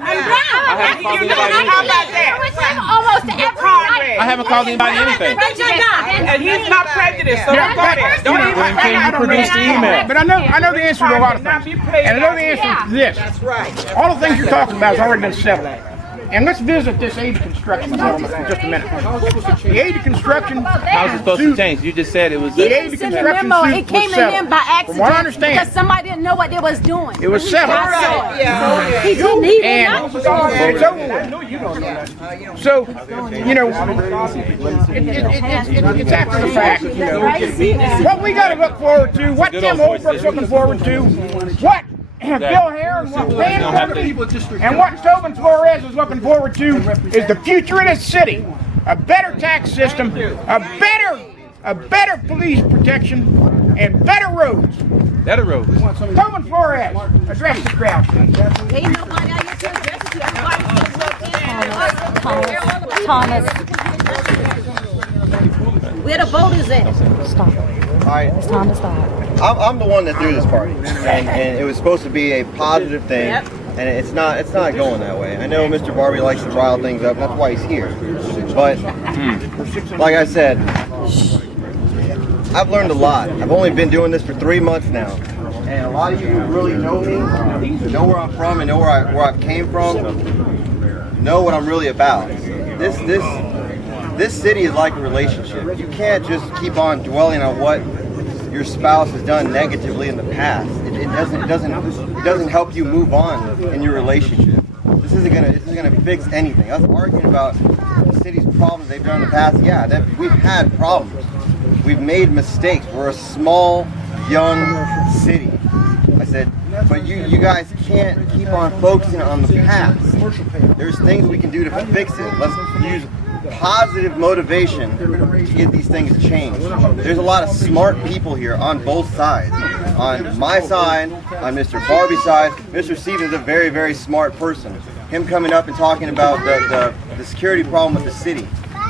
haven't called anybody anything. I haven't called anybody anything. And he's not prejudiced, so don't go there. Then can you produce the email? But I know the answer to a lot of things. And I know the answer to this. That's right. All the things you're talking about has already been settled. And let's visit this aid to construction settlement for just a minute. The aid to construction. How's it supposed to change? You just said it was. The aid to construction memo. suit It came was in settled. by accident. From what I understand, because somebody didn't know what they was doing. it was settled. He didn't even And know. it's over with. So, you know, it's after the fact. You know, what we got to look forward to, what Tim Holbrook's looking forward to, what Bill Hare and what and what Tobin Flores is looking forward to is the future of this city. A better tax system, a better police protection, and better roads. Better roads. Tobin Flores, address the crowd. Ain't nobody out here to address it. Everybody's Thomas. Where the voters at? Stop. All right. It's time to stop. I'm the one that threw this party, and it was supposed to be a positive thing, and it's not going that way. I know Mr. Barbie likes to rile things up, that's why he's here. But like I said, I've learned a lot. I've only been doing this for 3 months now, and a lot of you who really know me, know where I'm from, and know where I've came from, know what I'm really about. This city is like a relationship. You can't just keep on dwelling on what your spouse has done negatively in the past. It doesn't help you move on in your relationship. This isn't gonna fix anything. Us arguing about the city's problems they've done in the past, yeah, we've had problems. We've made mistakes. We're a small, young city. I said, but you guys can't keep on focusing on the past. There's things we can do to fix it. Let's use positive motivation to get these things changed. There's a lot of smart people here on both sides. On my side, on Mr. Barbie's side, Mr. Stevens is a very, very smart person. Him coming up and talking about the security problem with the city.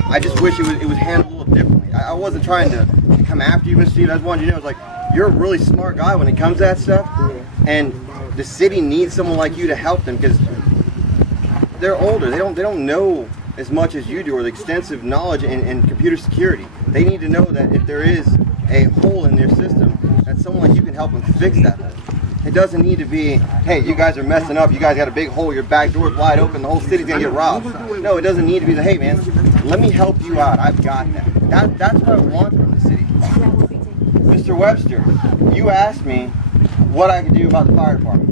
I just wish it was handled a little differently. I wasn't trying to come after you, Mr. Stevens. I just wanted you to know, like, you're a really smart guy when it comes to that stuff, and the city needs someone like you to help them because they're older. They don't know as much as you do, or the extensive knowledge in computer security. They need to know that if there is a hole in their system, that someone like you can help them fix that hole. It doesn't need to be, hey, you guys are messing up, you guys got a big hole, your back door's wide open, the whole city's gonna get robbed. No, it doesn't need to be the, hey man, let me help you out, I've got that. That's what I want from the city. Mr. Webster, you asked me what I could do about the fire department.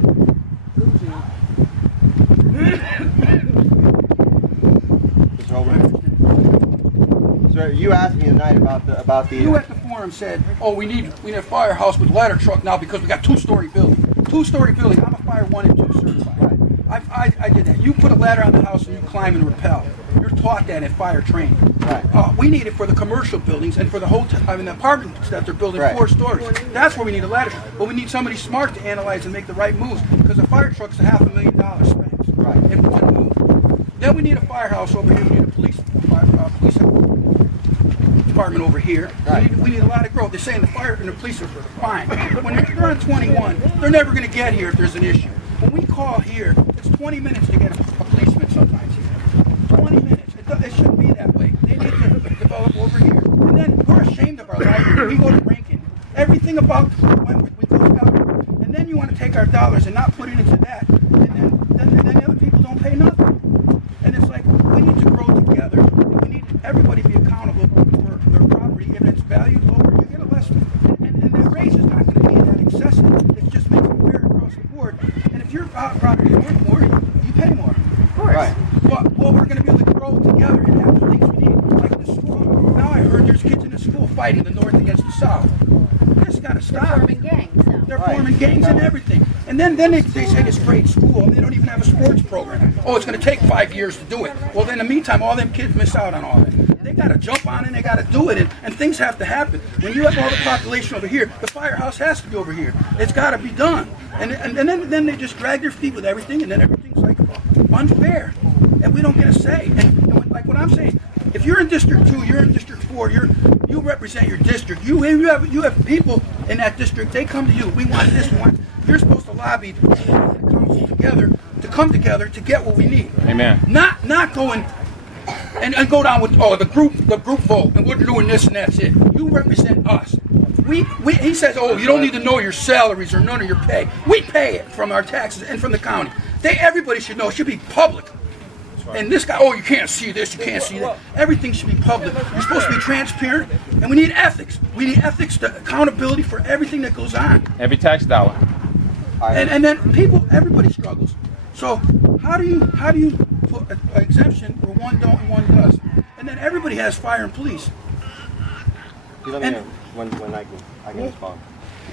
So you asked me tonight about the. You at the forum said, "Oh, we need a firehouse with ladder truck now because we got two-story building. Two-story building. I'm a fire 1 and 2 certified. I did that. You put a ladder on the house and you climb and rappel. You're taught that at fire training. Right. We need it for the commercial buildings and for the hotel. I mean, the apartments that they're building 4 stories. That's where we need a ladder truck. But we need somebody smart to analyze and make the right moves because a fire truck's a $500,000 spent in one move. Then we need a firehouse over here. We need a police department over here. Right. We need a lot of growth. They're saying the fire and the police are fine. But when they're on 21, they're never going to get here if there's an issue. When we call here, it's 20 minutes to get a policeman sometimes here. 20 minutes. It shouldn't be that way. They need to develop over here. And then we're ashamed of our library. We go to Rankin. Everything about Wentworth, we go to Holbrook. And then you want to take our dollars and not put it into that. And then the other people don't pay nothing. And it's like, we need to grow together. And we need everybody to be accountable for their property. If it's valued lower, you get a less. And that raise is not going to be that excessive. It just makes it fair across the board. And if your property is worth more, you pay more. Of course. Right. But we're going to be able to grow together and have the things we need. Like the school. Now I heard there's kids in the school fighting the North against the South. This got to stop. They're forming gangs. So. They're forming gangs and everything. And then they say it's great school, and they don't even have a sports program. Oh, it's going to take 5 years to do it. Well, then in the meantime, all them kids miss out on all that. They got to jump on it, and they got to do it, and things have to happen. When you have all the population over here, the firehouse has to be over here. It's got to be done. And then they just drag their feet with everything, and then everything's like unfair. And we don't get a say. And like what I'm saying, if you're in District 2, you're in District 4, you represent your district. You have people in that district. They come to you. We want this. You're supposed to lobby the council together to come together to get what we need. Amen. Not going and go down with the group vote and we're doing this and that's it. You represent us. He says, oh, you don't need to know your salaries or none of your pay. We pay it from our taxes and from the county. Everybody should know. It should be public. And this guy, oh, you can't see this, you can't see that. Everything should be public. You're supposed to be transparent, and we need ethics. We need ethics, accountability for everything that goes on. Every tax dollar. And then everybody struggles. So how do you put an exemption where one don't and one does? And then everybody has fire and police. You let me know when I can respond.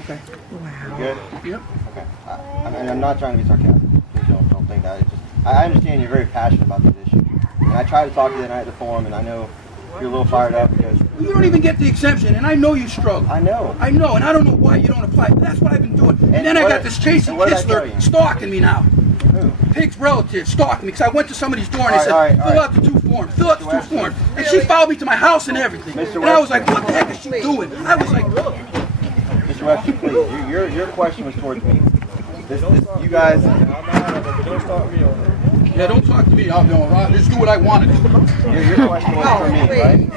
Okay. Wow. You good? Yep. Okay. I'm not trying to be sarcastic. Please don't think that. I understand you're very passionate about this issue. And I tried to talk to you tonight at the forum, and I know you're a little fired up because... You don't even get the exemption, and I know you struggle. I know, and I don't know why you don't apply. But that's what I've been doing. And then I got this Chasey Kistler stalking me now. Who? Pig's relative stalking me because I went to somebody's door and they said, fill out the two forms, fill out the two forms. And she followed me to my house and everything. And I was like, what the heck is she doing? I was like... Mr. Webster, please, your question was towards me. You guys... Yeah, don't talk to me. I'll just do what I want to do. Your question was for me, right?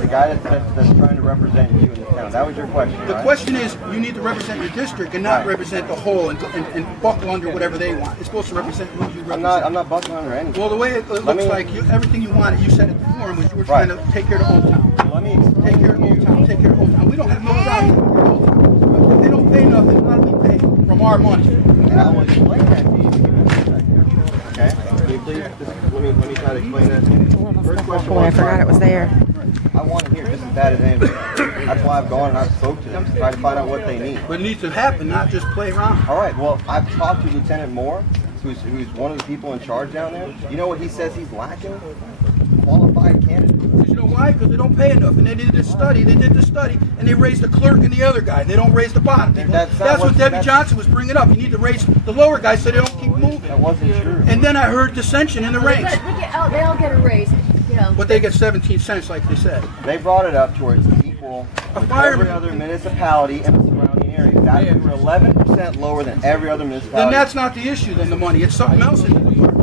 The guy that's trying to represent you in the town. That was your question, The right? question is, you need to represent your district and not represent the whole and buckle under whatever they want. It's supposed to represent who you represent. I'm not buckling under anything. Well, the way it looks like everything you wanted, you said at the forum was you were trying to take care of Old Town. Let me explain. Take care of Old Town. Take care of Old Town. We don't have no value in Old Town. If they don't pay nothing, how do we pay from our money? And I will explain that to you. Okay? Can you please let me try to explain that to you. First question was, I forgot it was there. I want to hear just as bad as anybody. That's why I've gone and I've spoke to them to try to find out what they need. But it needs to happen, not just play around. All right. Well, I've talked to Lieutenant Moore, who's one of the people in charge down there. You know what he says he's lacking? Qualified candidates. Because you know why? Because they don't pay enough, and they did the study. They did the study, and they raised the clerk and the other guy. They don't raise the bottom people. That's what Debbie Johnson was bringing up. You need to raise the lower guys so they don't keep moving. That wasn't true. And then I heard dissension in the ranks. They all get a raise, you know. But they get 17 cents, like they said. They brought it up towards equal with every other municipality in the surrounding area. That is 11% lower than every other municipality. Then that's not the issue. Then the money. It's something else in New York.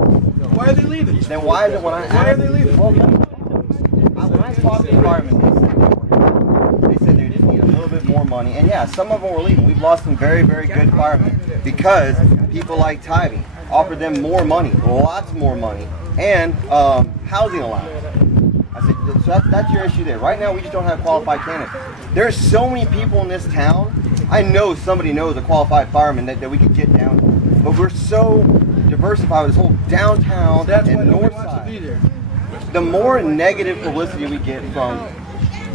Why are they leaving? Then why is it when I Why are they leaving? Well, when I talked to the environment, they said they just need a little bit more money. And yeah, some of them were leaving. We've lost some very, very good firemen because people like Tybee offered them more money, lots more money, and housing allowance. I said, so that's your issue there. Right now, we just don't have qualified candidates. There's so many people in this town. I know somebody knows a qualified fireman that we could get down to. But we're so diversified with this whole downtown and north side. The more negative publicity we get from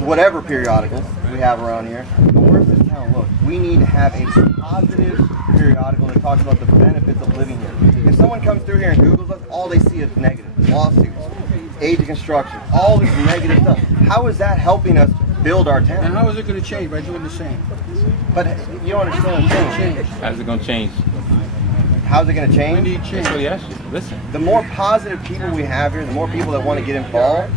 whatever periodicals we have around here, the worse this town looks. We need to have a positive periodical that talks about the benefits of living here. If someone comes through here and Googles us, all they see is negative. Lawsuits, age of construction, all this negative stuff. How is that helping us build our town? And how is it going to change by doing the same? But you don't understand what I'm saying. How's it going to change? How's it going to change? We need change. That's what he asked you. Listen. The more positive people we have here, the more people that want to get involved,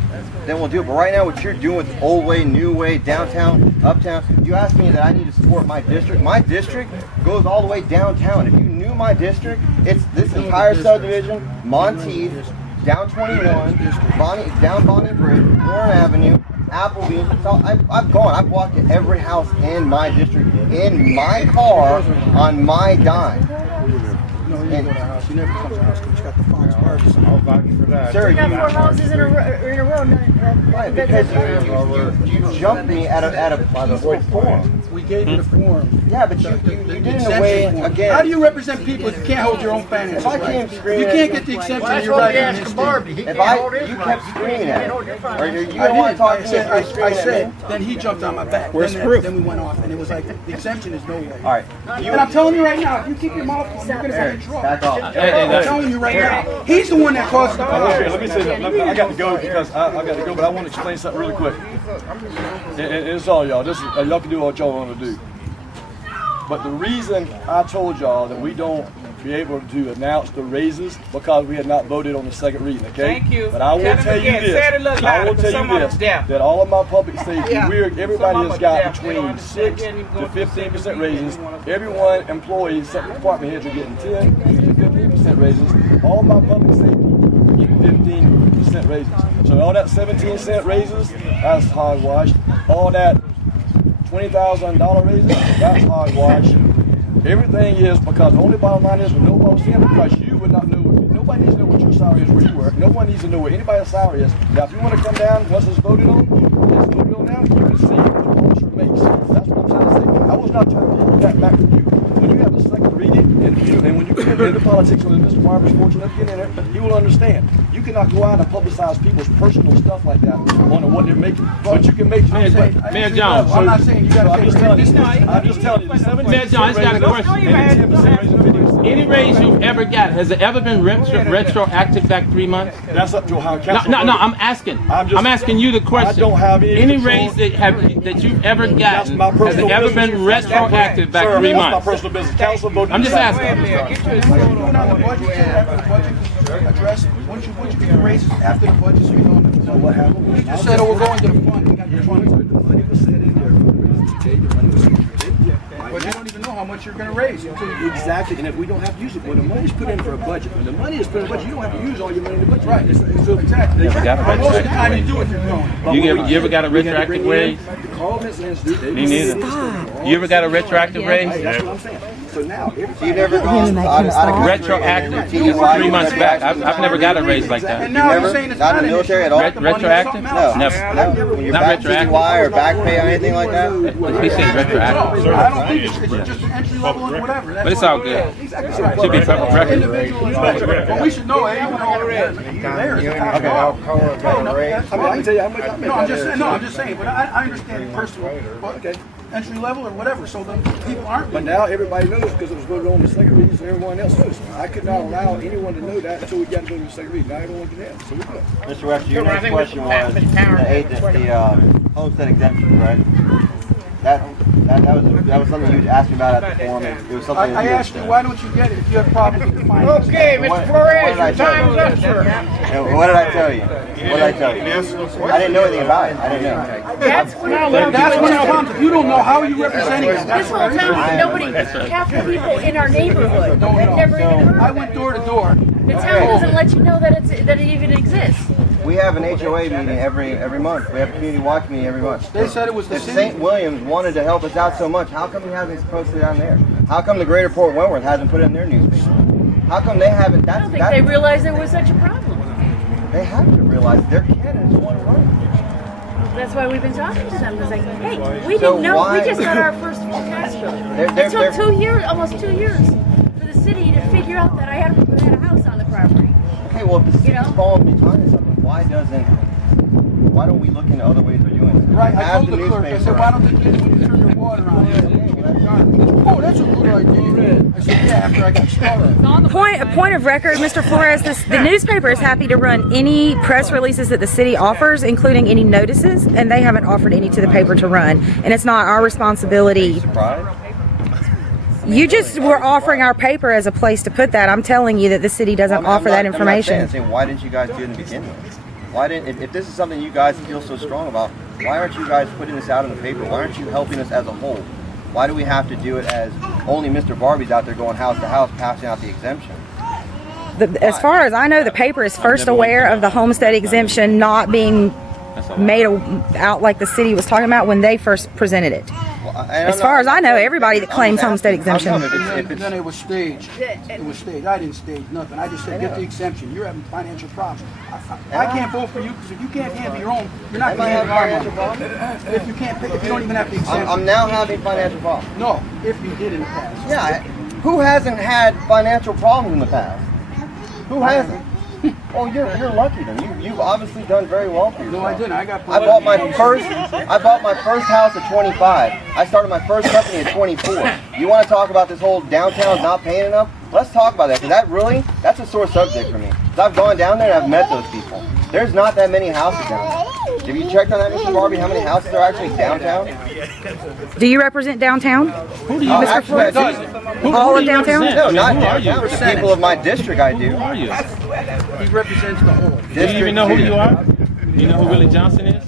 then we'll do it. But right now, what you're doing with old way, new way, downtown, uptown, you asked me that I need to support my district. My district goes all the way downtown. If you knew my district, it's this entire subdivision, Monteith, down 21, down Bonnie Bridge, Warren Avenue, Applebee's. So I've gone. I've walked to every house in my district in my car on my dime. No, you didn't go to our house. You never come to our house because you got the Fox bars. I'll vouch for that. Sir, We got 4 houses in a row. right, because you jumped me at a form. We gave you the form. Yeah, but you did it in a way, again. How do you represent people if you can't hold your own finances? If I came right? screaming You can't get the exemption. You're right on this thing. If you kept screaming at me, or you I don't want to did. talk I to said, me, screaming I at said, me. then he jumped on my back. Where's then, proof? Then we went off, and it was like, the exemption is no way. All right. And I'm telling you right now, if you keep your mouth, you're going to get in trouble. Back off. I'm telling you right now, he's the one that caused the Okay, problem. let me say something. I got to go because I got to go, but I want to explain something really quick. And it's all y'all. This is, y'all can do what y'all want to do. But the reason I told y'all that we don't be able to announce the raises because we had not voted on the second reading, okay? Thank you. But I will tell you this. I will tell you this. That all of my public safety, everybody has got between 6 to 15% raises. Everyone, employees, separate department heads are getting 10 to 15% raises. all my public safety get 15% raises. So all that 17-cent raises, that's hogwash. All that $20,000 raises, that's hogwash. Everything is because the only bottom line is when nobody's in, because you would not know what, nobody needs to know what your salary is where you work. No one needs to know what anybody's salary is. Now, if you want to come down, once it's voted on now, you can see what the officer makes. That's what I'm trying to say. I was not trying to hold that back from you. When you have a second to read it, and when you get into politics, when Mr. Barber's fortunate enough to get in there, he will understand. You cannot go out and publicize people's personal stuff like that on what they're making. But you can make. Mayor Jones. I'm not saying you got to I'm just telling you. I'm just telling you. Mayor Jones, I just got a question. Any raise you've ever got, has it ever been retroactive back 3 months? That's up to how council. No, I'm asking. I'm asking you the question. I don't have any raise that you've ever gotten, my has it ever business. been retroactive back Sir, 3 that's months? my personal business. Council voted. I'm just asking. Address. Once you get the raises after the budget's been on. So what happened? You just said, oh, we're going to the fund. We got the fund. The money was set in there for the raises today. The money was set today. But you don't even know how much you're going to raise. Exactly, and if we don't have to use it, when the money's put in for a budget, when the money is put in a budget, you don't have to use all your money in the budget. Right. So Exactly. got a But most of the retroactive time you do it, you're going. You ever got a retroactive raise? Me neither. You ever got a retroactive raise? That's what I'm saying. So now, So you never gone out of Retroactive. 3 months back. I've never got a raise like that. And now you're never? saying it's Not in not the an military issue. at all? Let the money do Retroactive? something else. Never. When you're Not back retroactive. TDY or back pay or anything like that? He said retroactive. I don't think it's just entry level and whatever. But it's all good. Exactly right. Should be public record. Individual is right. But we should know, hey, you know, there is a top dog. Oh, no, that's I mean, I can tell you how much I make. No, I'm just saying, but I understand personal, but entry level or whatever, so then people aren't. But now everybody knows because it was voted on the second reading, so everyone else knows. I could not allow anyone to know that until we got to go to the second reading. Now everyone can have. So we're good. Mr. Webster, your next question was the homestead exemption, correct? That was something you asked me about at the forum. It was something. I asked you, why don't you get it if you have problems with the finance? Okay, What- Mr. Flores, what did I your tell time's you? up, sir. And what did I tell you? What did I tell you? I didn't know anything about it. I didn't know. That's when That's when it comes. If you don't know how you representing it, this that's whole what time, nobody, half the people in our neighborhood had never even heard I of went it. door to door. The town doesn't let you know that it even exists. We have an HOA meeting every month. We have a community watch meeting every month. They said it was the If city. St. Williams wanted to help us out so much, how come he hasn't posted it on there? How come the Greater Port Wentworth hasn't put it in their newspaper? How come they haven't? I don't think they realized there was such a problem. They have to realize their candidates want to run. That's why we've been talking to them. It's like, hey, we So didn't know. why- We just got our first full tax bill. They're- It took they're- 2 years, almost 2 years, for the city to figure out that I had a house on the property. Okay, well, if the city's know? falling behind something, why don't we look into other ways of doing it? Right, We I have told the clerk, I newspaper. said, why don't they do it when you turn your water on? Oh, that's a good idea. I said, yeah, after I got started. Point of record, Mr. Flores, the newspaper is happy to run any press releases that the city offers, including any notices, and they haven't offered any to the paper to run. And it's not our responsibility. Surprise? You just were offering our paper as a place to put that. I'm telling you that the city doesn't offer that information. I'm saying, why didn't you guys do it in the beginning? Why didn't, if this is something you guys feel so strong about, why aren't you guys putting this out in the paper? Why aren't you helping us as a whole? Why do we have to do it as only Mr. Barbie's out there going house to house passing out the exemption? As far as I know, the paper is first aware of the homestead exemption not being made out like the city was talking about when they first presented it. As far as I know, everybody that claims homestead exemption. Then it was staged. It was staged. I didn't stage nothing. I just said, get the exemption. You're having financial problems. I can't vote for you because if you can't handle your own, you're not going to handle our money. If you can't pay, if you don't even have the exemption. I'm now having financial problems. No, if you did in the past. Yeah, who hasn't had financial problems in the past? Who hasn't? Oh, you're lucky then. You've obviously done very well for yourself. No, I didn't. I bought my first house at 25. I started my first company at 24. You want to talk about this whole downtown not paying enough? Let's talk about that, because that's a sore subject for me. Because I've gone down there and I've met those people. There's not that many houses down there. Have you checked on that, Mr. Barbie? How many houses are actually downtown? Do you represent downtown? Who do you Mr. actually, Flores? Who All do of you downtown? represent? No, I mean, not who are you? downtown. The people of my district, I do. Who are you? He represents the whole. Do you even know who you are? You know who Willie Johnson is?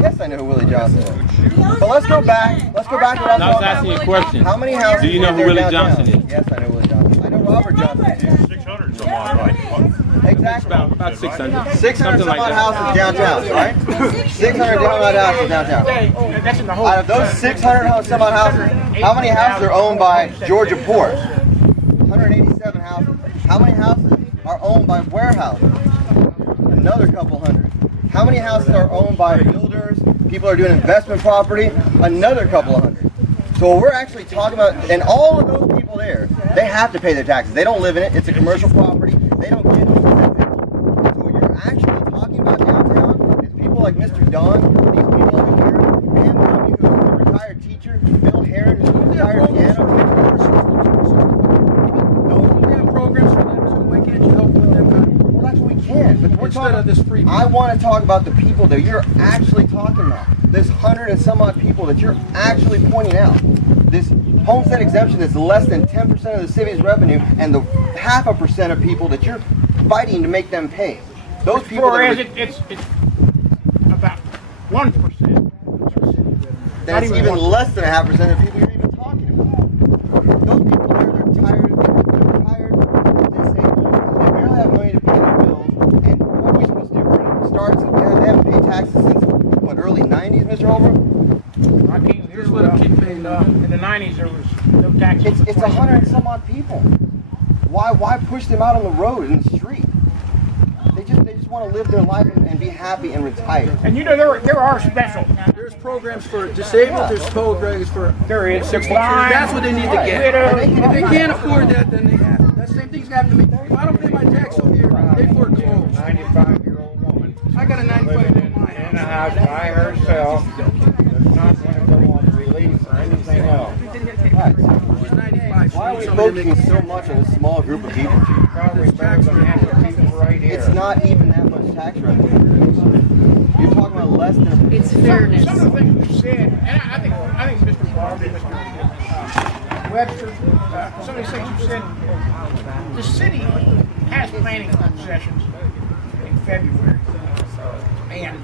Yes, I know who Willie Johnson is. But let's go back. Let's go back to what No, I was asking you a question. How many houses? Do you know are who there Willie downtown? Johnson is? Yes, I know Willie Johnson. I know Robert Johnson too. Exactly. About 600. 600 Something some like odd that. houses downtown, right? 600 some odd houses downtown. That's in the whole. Out of those 600 some odd houses, how many houses are owned by Georgia Ports? 187 houses. How many houses are owned by warehouses? Another couple hundred. How many houses are owned by builders? People are doing investment property? Another couple of hundred. So what we're actually talking about, and all of those people there, they have to pay their taxes. They don't live in it. It's a commercial property. They don't get it. So what you're actually talking about downtown is people like Mr. Don, these people over here, Pam Cumby, who's a retired teacher, Bill Heron, who's a retired piano teacher. We have programs for them too. Why can't you help with them? Well, that's what we can. But we're Instead of this free. I want to talk about the people that you're actually talking about. This 100 and some odd people that you're actually pointing out. This homestead exemption is less than 10% of the city's revenue, and the 0.5% of people that you're fighting to make them pay. Those people Flores, that it's about 1%. that's even less than 0.5% of the people you're even talking about. Those people there, they're tired, disabled, they barely have money to pay their bills, and what are we supposed to do? We're going to start, they haven't paid taxes since, what, early 90s, Mr. Holbrook? I came here in the 90s. There was no taxes. It's 100 and some odd people. Why push them out on the road in the street? They just want to live their life and be happy and retire. And you know there are special. There's programs for disabled. There's programs for. There is. That's what they need to get. Widows. If they can't afford that, then they have to. That same thing's happening to me. If I don't pay my tax over here, they foreclose. 95-year-old woman I got a 95-year-old in a house by herself. Not going to go on relief or anything else. Right. She's 95. Why are we focusing so much on a small group of people? Probably better than half the people right here. It's not even that much tax revenue. You're talking about less than. It's fairness. Some of the things we said, and I think Mr. Barber, Mr. Webster, some of these things you said, the city has planning sessions in February, and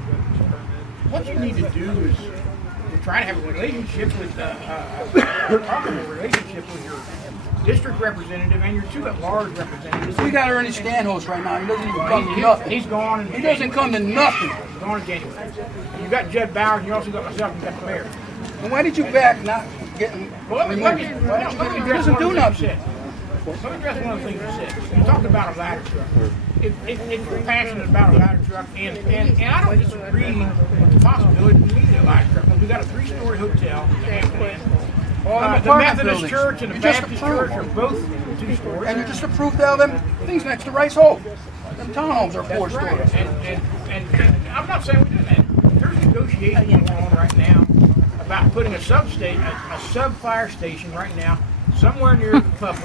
what you need to do is to try to have a relationship with your district representative and your two at-large representatives. We got Ernie Stanhouse right now. He doesn't even come to nothing. He's gone. He doesn't come to nothing. He's gone in January. You got Judd Bowers, and you also got myself, and you got the mayor. And why did you back not getting Well, removed? let me He address doesn't one do of the things you nothing. said. Let me address one of the things you said. You talked about a ladder truck. If you're passionate about a ladder truck, and I don't disagree with the possibility we need a ladder truck. We got a 3-story hotel in Hampton. The Methodist Church and the Baptist Church are both 2-stories. And you just approved all them things next to Rice Hole. Them townhomes are 4 That's right. stories. And I'm not saying we do that. There's negotiations going on right now about putting a sub-fire station right now somewhere near the Publix.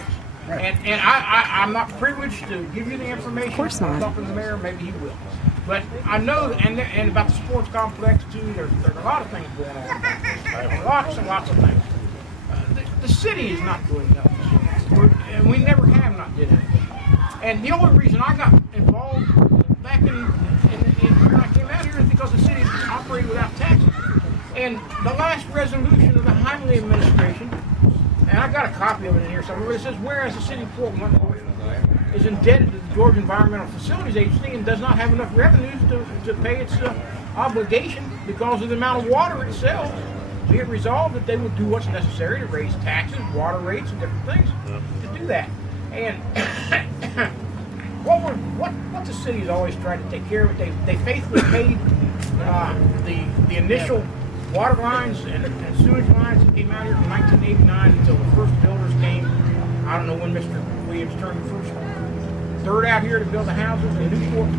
Right. And I'm not privileged to give you the information. Of course not. Talking to the mayor, maybe he will. But I know, and about the sports complex too. There's a lot of things going on. Lots and lots of things. The city is not doing nothing, and we never have not did anything. And the only reason I got involved back in when I came out here is because the city is operating without taxes. And the last resolution of the Heimlich administration, and I got a copy of it in here somewhere, where it says, whereas the city of Fort Worth is indebted to the Georgia Environmental Facilities Agency and does not have enough revenues to pay its obligation because of the amount of water it sells, be it resolved that they will do what's necessary to raise taxes, water rates, and different things to do that. And what the city has always tried to take care of it, they faithfully paid the initial water lines and sewage lines that came out here from 1989 until the first builders came. I don't know when Mr. Williams turned the first dirt out here to build the houses in Newport,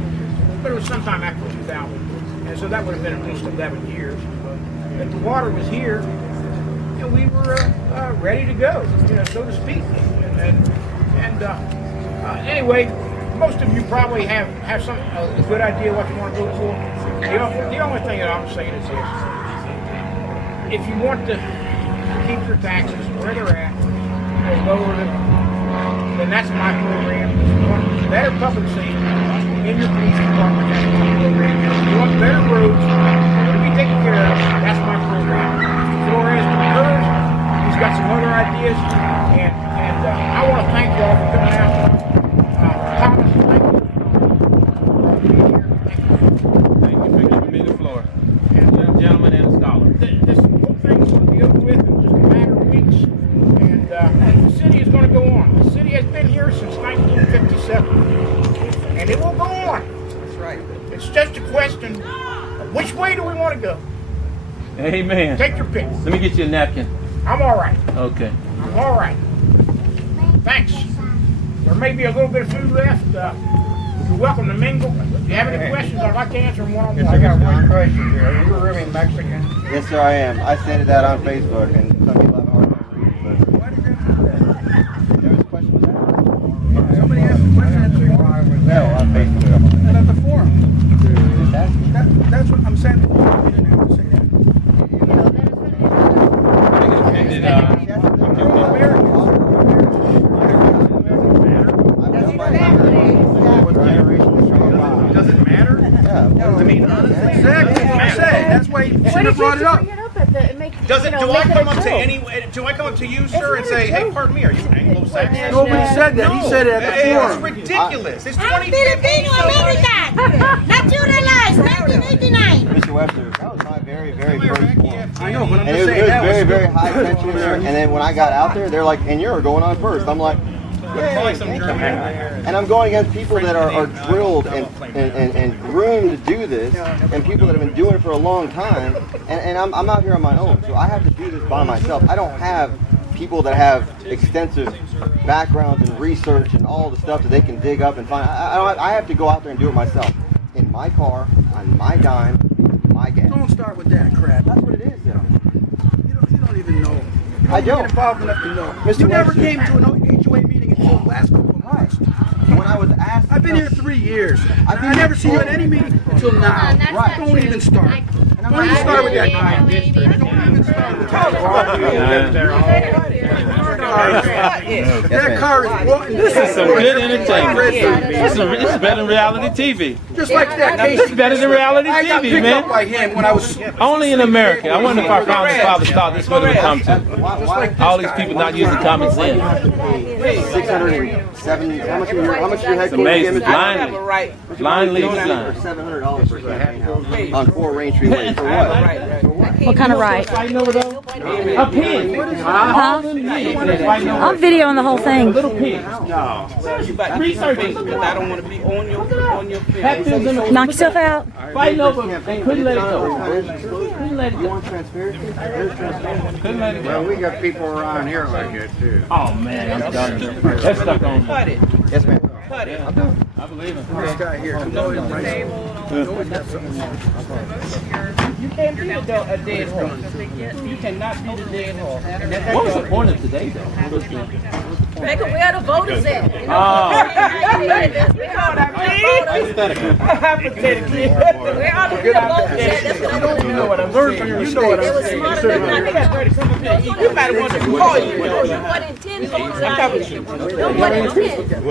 but it was sometime after 2000. And so that would have been at least 11 years. But the water was here, and we were ready to go, so to speak. Anyway, most of you probably have a good idea what you want to vote for. The only thing that I'm saying is this. If you want to keep your taxes where they're at, or lower them, then that's my program. If you want better public safety in your police department, that's my program. If you want better roads to be taken care of, that's my program. Mr. Flores concurs. He's got some other ideas, and I want to thank you all for coming out. Thomas, thank you. Thank you for giving me the floor. Gentleman and scholar. This whole thing's going to be over with in just a matter of weeks, and the city is going to go on. The city has been here since 1957, and it will go on. That's right. It's just a question of which way do we want to go. Amen. Take your pick. Let me get you a napkin. I'm all right. Okay. I'm all right. Thanks. There may be a little bit of food left. You're welcome to mingle. If you have any questions, I'd like to answer them one-on-one. I got one question here. Are you really Mexican? Yes, sir, I am. I stated that on Facebook, and some people have a hard time reading, but there was a question with that. Somebody asked a question at the forum. No, on Facebook. And at the forum. That's what I'm saying. You didn't have to say that. Does it matter? Yeah. I mean, honestly. Exactly. I said. That's why you should have brought it up. Does it? Do I come up to any? Do I come up to you, sir, and say, "Hey, pardon me, are you Anglo-Saxon?" Nobody said that. He said it at the It's forum. ridiculous. It's I'm 2015. Filipino American. Naturalized 1989. Mr. Webster, that was my very, very first forum. I know, but I'm And just it was saying that very, was very high tension in there. And then when I got out there, they're like, "And you're going on first." I'm like, "Yeah." And I'm going against people that are drilled and groomed to do this, and people that have been doing it for a long time. And I'm out here on my own, so I have to do this by myself. I don't have people that have extensive backgrounds and research and all the stuff that they can dig up and find. I have to go out there and do it myself. In my car, on my dime, my gas. Don't start with that crap. That's what it is, though. You don't even know. You I don't. get involved enough to know. Mr. You never Webster. came to an HOA meeting until the last couple of months. When I was asked, I've been here 3 years. I've been I never here see you at 12. any meeting until now. Right. Don't even start. Don't even start with that crap. Don't even start with that. That car is walking. This is some good entertainment. This is better than reality TV. Just like that case. This is better than reality I got TV, picked man. up by him when I was. Only in America. I wonder if our founding fathers thought this would have come to. All these people not using common sense. 670. How much your head It's amazing. Blindly. Blind leads blind. $700 for a campaign house on 4 Raintree Way. For what? What kind of right? A pig. Huh? I'm videoing the whole thing. Little pig. No. Research it. Because I don't want to be on your Hatfields in the Knock yourself out. fighting over. They couldn't let it go. Couldn't let it You go. want transparency? There's transparency. Couldn't let it go. Well, we got people around here like that too. Oh man, I'm done. That's stuck on. Cut it. Yes, ma'am. Cut it. I believe it. This guy here. You can't be a dead horse. You cannot be the dead horse. What was the point of today, though? Where the voters at? Oh. Hypothetically. Where are the voters at? That's what I'm You know what I'm saying. You know what I'm saying. You might want to call you. More than 10 voters out here. No more than 10.